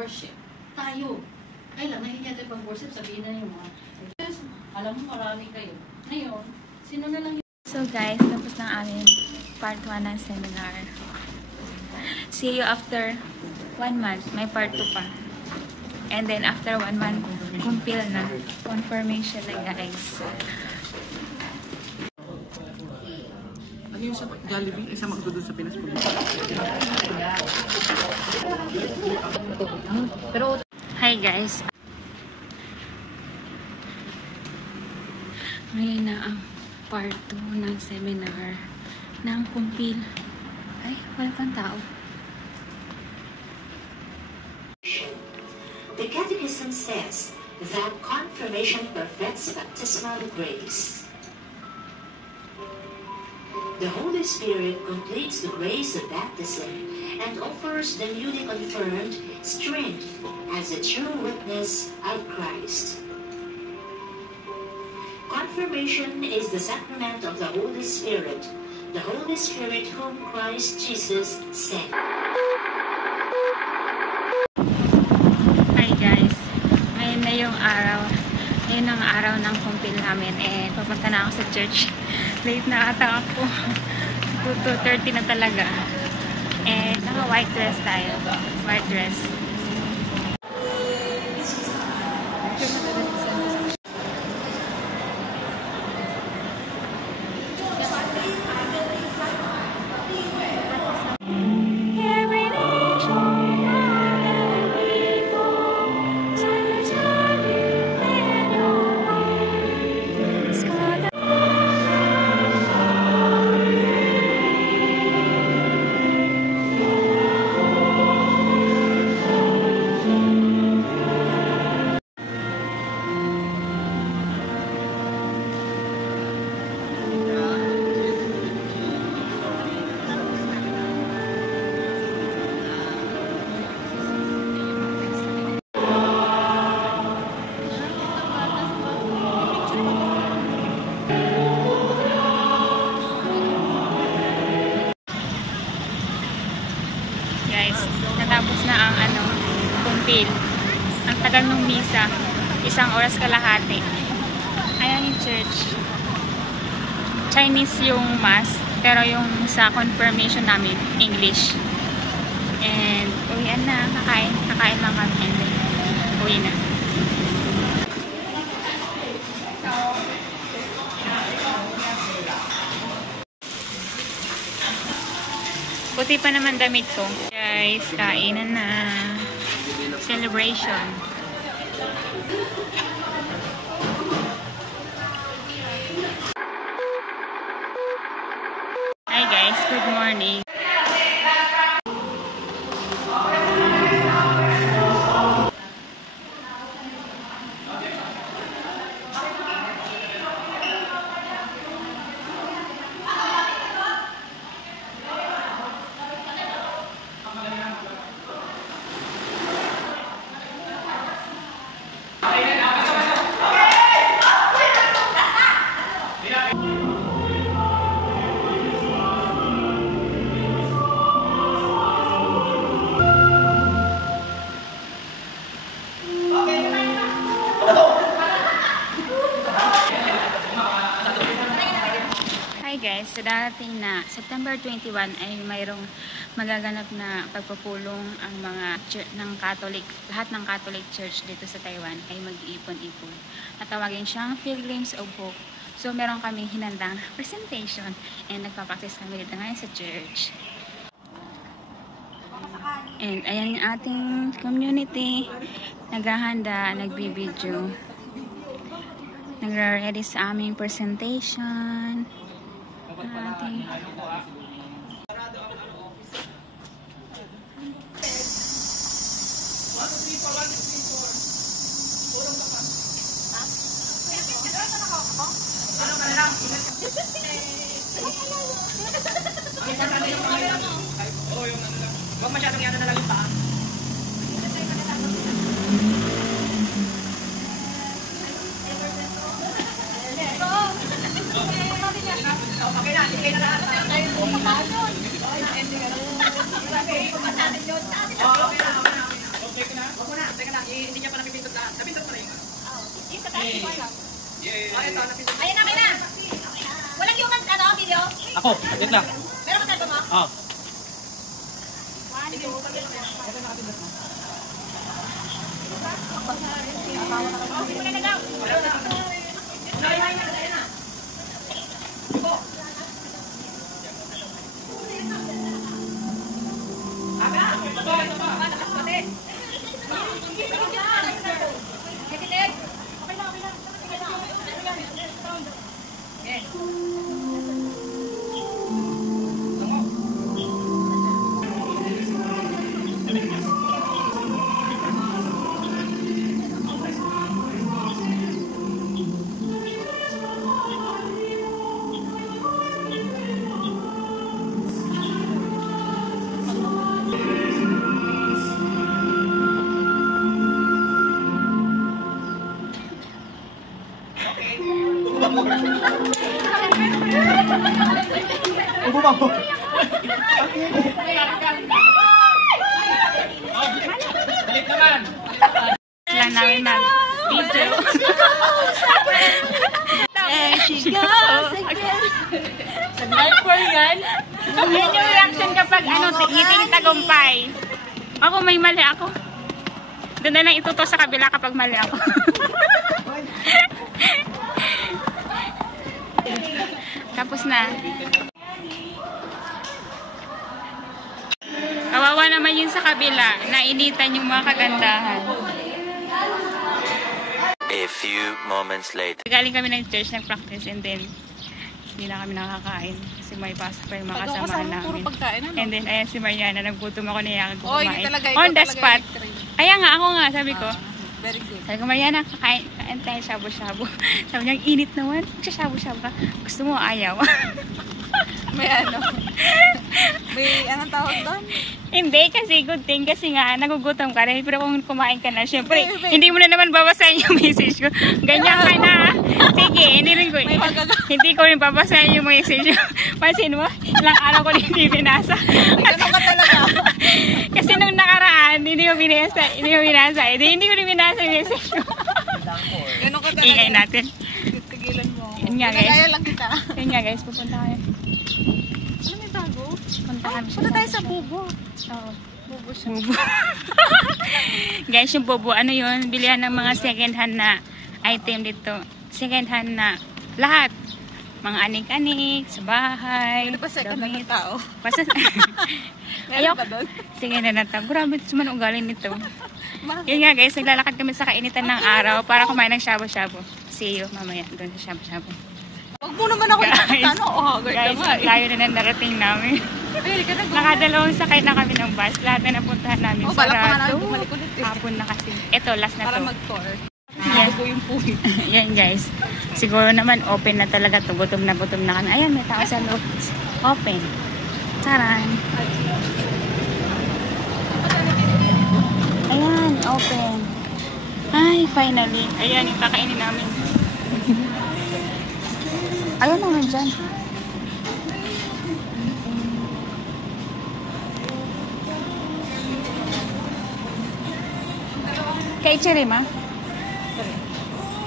worship. Tayo. Kailan nahihiya tayo pag-worship, sabihin na yung mga, alam mo marami kayo. Ngayon, sino na lang yung... So guys, tapos na amin part 1 ng seminar. See you after 1 month. May part 2 pa. And then after 1 month, kumpil na. Confirmation na guys. Ano yung sa Jollibee? Isa makdo doon sa Pinas po. Hi guys. Ngayon na ang part 2 ng seminar ng kumpil. Ay, wala pang tao. The Catechism says that confirmation perfects baptismal grace. The Holy Spirit completes the grace of baptism and offers the newly confirmed strength as a true witness of Christ. Confirmation is the sacrament of the Holy Spirit whom Christ Jesus sent. Hi guys, ngayon na yung araw. Ngayon ang araw ng kumpil namin. Papunta na ako sa church. Late na ata ako. 2:30 na talaga. Naka white dress tayo. White dress. Guys, natapos na ang kumpil. Ang tagal ng misa, 1 oras kalahati. Ayan yung church. Chinese yung mass, pero yung sa confirmation namin, English. And uwian na, kakain lang kami. And then, uwi na. Puti pa naman damit ko. Guys, kainan na. Celebration. Hi guys, good morning. Hi guys, sa darating na September 21 ay mayroong magaganap na pagpupulong ang mga ng Catholic, lahat ng Catholic Church dito sa Taiwan ay mag-iipon-ipon. Natawagin siyang Pilgrims of Hope. So meron kaming hinandang presentation and nagpa-practice kami dito ngayon sa church. And ayan yung ating community, naghahanda, nagbibideo, nagra-ready sa aming presentation. Ating Huwag masyadong yan na lang yung paa. Okay na, hindi na lahat. Okay na. Okay na. Hindi niya pa napipindot lahat. Napindot pa na yun. Isa tayo, hindi ko alam. Oh, ito, napindot. Ayun na, kaya na. Walang yung video? Ako, agad na. Meron ka sa mo? Ah. Simula na daw. Upo ba mo? Balik naman. Lang namin mag-video. There she goes again. Sabay po yan. Yan yung reaction kapag ngiting tagumpay. Ako may mali ako. Doon na lang ituto sa kabila kapag mali ako. Tapos na. Kawawa naman yun sa kabila. Nainitan yung mga kagandahan. A few moments later. Galing kami ng church, nag-practice, and then hindi na kami nakakain kasi may pasok pa yung mga kasamahan namin. And then, ayan si Mariana, naggutom ako na yan kumain. On the spot. Kaya nga, ako nga, sabi ko. Very good. Sabi ko, Mariana, kain tayo shabu-shabu. Sabi niya, ang init naman. Shabu-shabu ka. Gusto mo, ayaw. May anong tawag doon? Hindi, kasi good thing. Kasi nga, nagugutom ka rin. Pero kung kumain ka na, syempre, hindi mo na naman babasahin yung message ko. Ganyan ka na. Sige, hindi ko rin babasahin yung message ko. Pansin mo, ilang araw ko hindi binasa. Ganun ka talaga. Kasi nung nakaraan, hindi ko binasa. Hindi ko rin binasa yung message ko. Ganun ka talaga. Ingay natin. Tigilan mo. Yun nga, guys. Kaya lang kita. Yun nga, guys. Pupunta kayo. Ano may bago? Punta kami siya. Punta tayo sa bubo. Oo. Bubo siya. Bubo. Guys, yung bubo, ano yun? Bilihan ng mga second hand na item dito. Second hand na lahat. Mga anik-anik, sa bahay. Ano pa second hand ng tao? Basta, Meron ba doon? sige na natin. Grabe, suman ugaling nito. Bakit? Yun nga guys, naglalakad kami sa kainitan ng araw para kumain ng shabu-shabu. See you mamaya doon sa shabu-shabu. Huwag mo naman ako ano? Oh, hagard Guys, na nga eh. layo na nang narating namin. Ay, ka na. Nakadalawang sakay na kami ng bus. Lahat na napuntahan namin Oh, balak pa nga sarado. namin bumalik ulit eh. Hapon na kasi. Ito, last na Para to. mag-tour. Yan. Bago yung puwi. Yan guys. Siguro naman open na talaga to. Gutom na kami. Ayan, may tao sa loob. Open. Charan. Ayan, open. Ay, finally. Ayan, yung kakainin namin. Ayun naman dyan. Kay Chirima?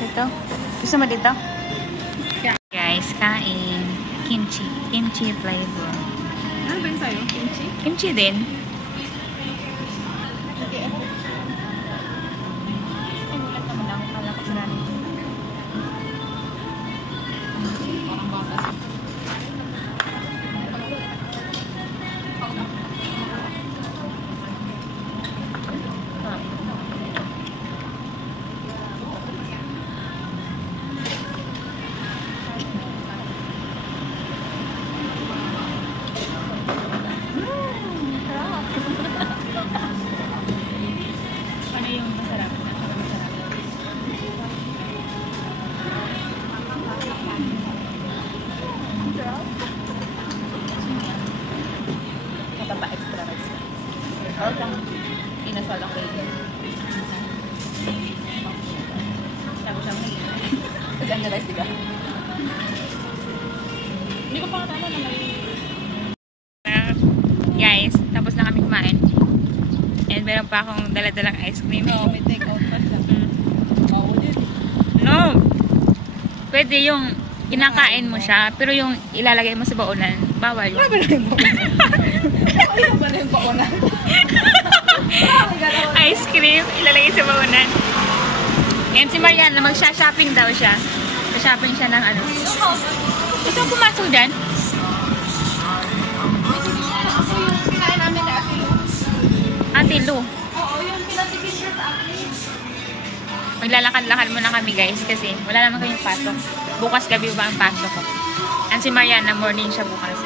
Dito? Gusto mo dito? Guys, kain. Kimchi. Kimchi flavor. Ano ba yun sa'yo? Kimchi? Kimchi din. Ano yung masarap? Mataba extra rice. Okay. Inasal ako yun. Sabi-sabi na yun. Kasi ang rice diba? Hindi ko pa katala na may... Guys, tapos na kami kumain. And meron pa akong dala-dalang ice cream. Oo, may take out pa siya. Oo, yun. No! Pwede yung kinakain mo siya, pero yung ilalagay mo sa baunan, bawal yun. Grabe na yung baonan. Ayun ba na yung baonan? Ice cream, ilalagay sa baunan. Ngayon si Mariana, magsha-shopping daw siya. Shopping siya ng ano. Gusto mo pumasok dyan? Ako yung kinain namin na Ate Lu. Ate Lu. Oo, yung pinatipid siya sa akin. Maglalakad-lakad muna kami guys kasi wala naman kayong pasok. Bukas gabi ba ang pasok ko? And si Mariana, morning siya bukas.